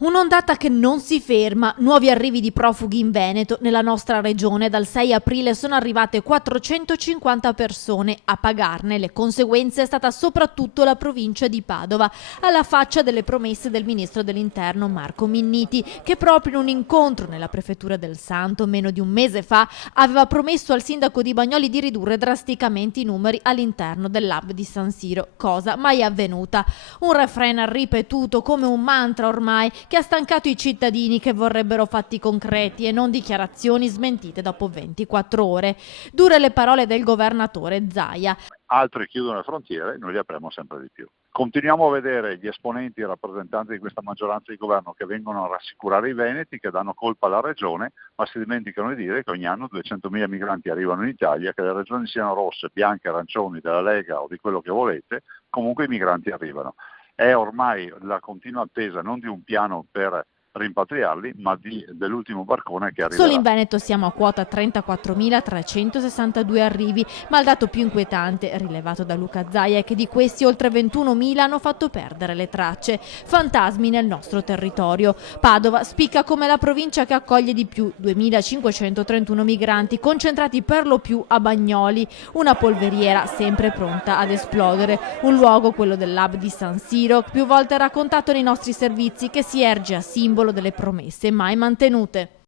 Un'ondata che non si ferma, nuovi arrivi di profughi in Veneto. Nella nostra regione dal 6 aprile sono arrivate 450 persone. A pagarne le conseguenze è stata soprattutto la provincia di Padova, alla faccia delle promesse del ministro dell'Interno Marco Minniti, che proprio in un incontro nella prefettura del Santo meno di un mese fa aveva promesso al sindaco di Bagnoli di ridurre drasticamente i numeri all'interno dell'hub di San Siro, cosa mai avvenuta. Un refrain ripetuto come un mantra ormai, che ha stancato i cittadini che vorrebbero fatti concreti e non dichiarazioni smentite dopo 24 ore. Dure le parole del governatore Zaia. Altri chiudono le frontiere, noi le apriamo sempre di più. Continuiamo a vedere gli esponenti e i rappresentanti di questa maggioranza di governo che vengono a rassicurare i veneti, che danno colpa alla regione, ma si dimenticano di dire che ogni anno 200.000 migranti arrivano in Italia, che le regioni siano rosse, bianche, arancioni, della Lega o di quello che volete, comunque i migranti arrivano. È ormai la continua attesa non di un piano per rimpatriarli, ma dell'ultimo barcone che arriverà. Solo in Veneto siamo a quota 34.362 arrivi, ma il dato più inquietante, rilevato da Luca Zaia, è che di questi oltre 21.000 hanno fatto perdere le tracce. Fantasmi nel nostro territorio. Padova spicca come la provincia che accoglie di più, 2.531 migranti, concentrati per lo più a Bagnoli, una polveriera sempre pronta ad esplodere. Un luogo, quello dell'hub di San Siro, più volte raccontato nei nostri servizi, che si erge a simbolo delle promesse mai mantenute.